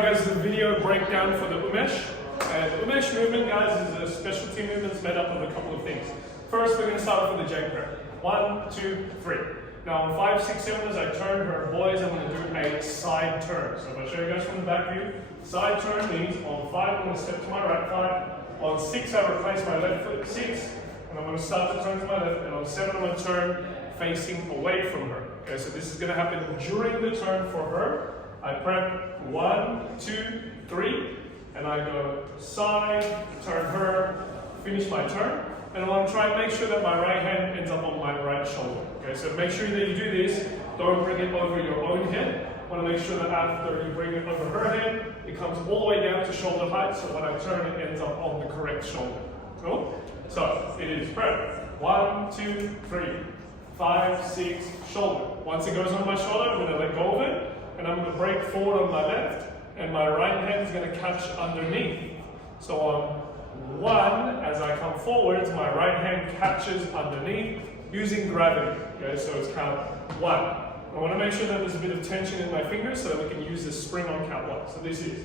Guys, the video breakdown for the Umesh. And the Umesh movement, guys, is a specialty movement made up of a couple of things. First, we're going to start off with the J prep. 1, 2, 3. Now on 5, 6, 7, as I turn her, boys, I'm going to do a side turn. So if I show you guys from the back view, side turn means on 5, I'm going to step to my right 5. On 6, I replace my left foot 6, and I'm going to start to turn to my left. And on 7, I'm going to turn facing away from her. Okay, so this is going to happen during the turn for her. I prep 1, 2, 3, and I go side, turn her, finish my turn, and I want to try and make sure that my right hand ends up on my right shoulder. Okay, so make sure that you do this. Don't bring it over your own head. I want to make sure that after you bring it over her head, it comes all the way down to shoulder height, so when I turn, it ends up on the correct shoulder. Cool? So it is prep. 1, 2, 3, 5, 6, shoulder. Once it goes on my shoulder, I'm going to let go of it. And I'm going to break forward on my left, and my right hand is going to catch underneath. So on 1, as I come forwards, my right hand catches underneath using gravity. Okay, so it's count 1. I want to make sure that there's a bit of tension in my fingers so that we can use the spring on count 1. So this is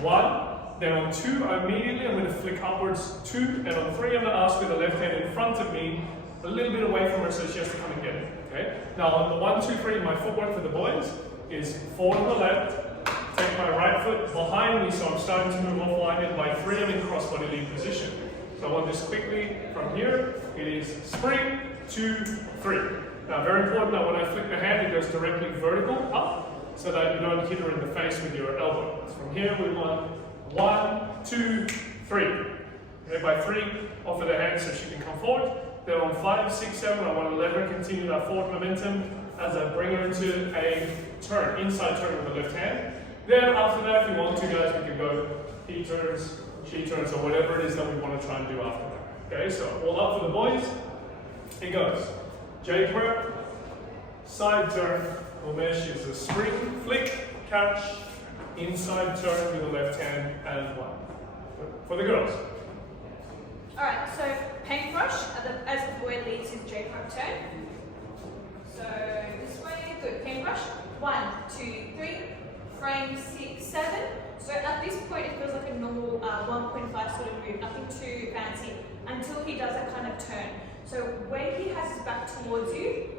1. Then on 2, immediately I'm going to flick upwards 2, and on 3, I'm going to ask with the left hand in front of me, a little bit away from her so she has to come and get it. Okay. Now on the 1, 2, 3, my footwork for the boys is forward on the left, take my right foot behind me so I'm starting to move off line, and by 3 I'm in crossbody lead position. So I want this quickly from here. It is spring, 2, 3. Now very important that when I flick the hand, it goes directly vertical up so that you don't hit her in the face with your elbow. So from here we want 1, 2, 3. Okay, by 3, offer the hand so she can come forward. Then on 5, 6, 7, I want to let her continue that forward momentum as I bring her into a turn, inside turn with the left hand. Then after that, if you want to, guys, we can go he turns, she turns, or whatever it is that we want to try and do after that. Okay, so all up for the boys. It goes J prep, side turn, Umesh is a spring, flick, catch, inside turn with the left hand, and 1. For the girls. Alright, so paintbrush, as the boy leads his J prep turn. So this way, good. Paintbrush. 1, 2, 3. Frame 6, 7. So at this point, it feels like a normal 1.5 sort of move, nothing too fancy, until he does that kind of turn. So when he has his back towards you,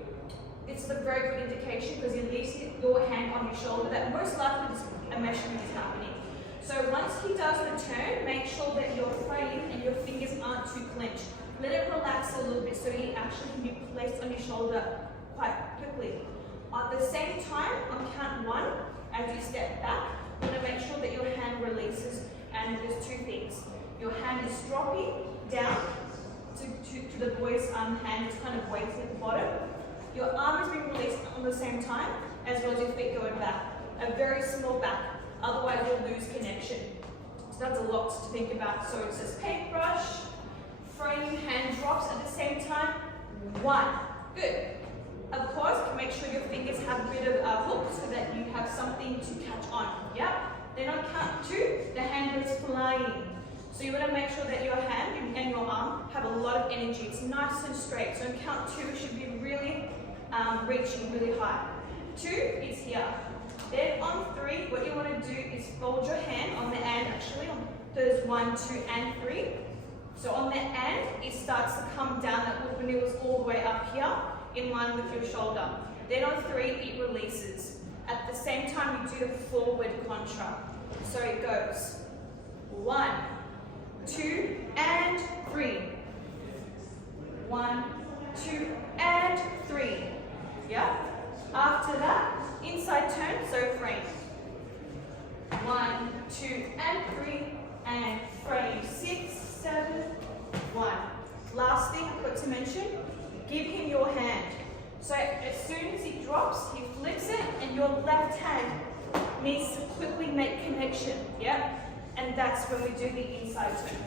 it's a very good indication because he leaves your hand on your shoulder that most likely this enmeshment is happening. So once he does the turn, make sure that your frame and your fingers aren't too clenched. Let it relax a little bit so he actually can be placed on your shoulder quite quickly. At the same time, on count 1, as you step back, you want to make sure that your hand releases, and there's 2 things. Your hand is dropping down to the boy's hand, it's kind of waiting at the bottom. Your arm is being released on the same time, as well as your feet going back. A very small back, otherwise you'll lose connection. So that's a lot to think about. So it says paintbrush, frame, hand drops at the same time. 1. Good. Of course, make sure your fingers have a bit of a hook so that you have something to catch on. Yeah? Then on count 2, the hand goes flying. So you want to make sure that your hand and your arm have a lot of energy. It's nice and straight. So on count 2, it should be really reaching really high. 2 is here. Then on 3, what you want to do is fold your hand on the end, actually. There's 1, 2, and 3. So on the end, it starts to come down. That when it was all the way up here, in line with your shoulder. Then on 3, it releases. At the same time, you do the forward contra. So it goes 1, 2, and 3. 1, 2, and 3. Yeah? After that, inside turn, so frame. 1, 2, and 3, and frame 6, 7, 1. Last thing I forgot to mention, give him your hand. So as soon as he drops, he flicks it, and your left hand needs to quickly make connection, yeah? And that's when we do the inside turn.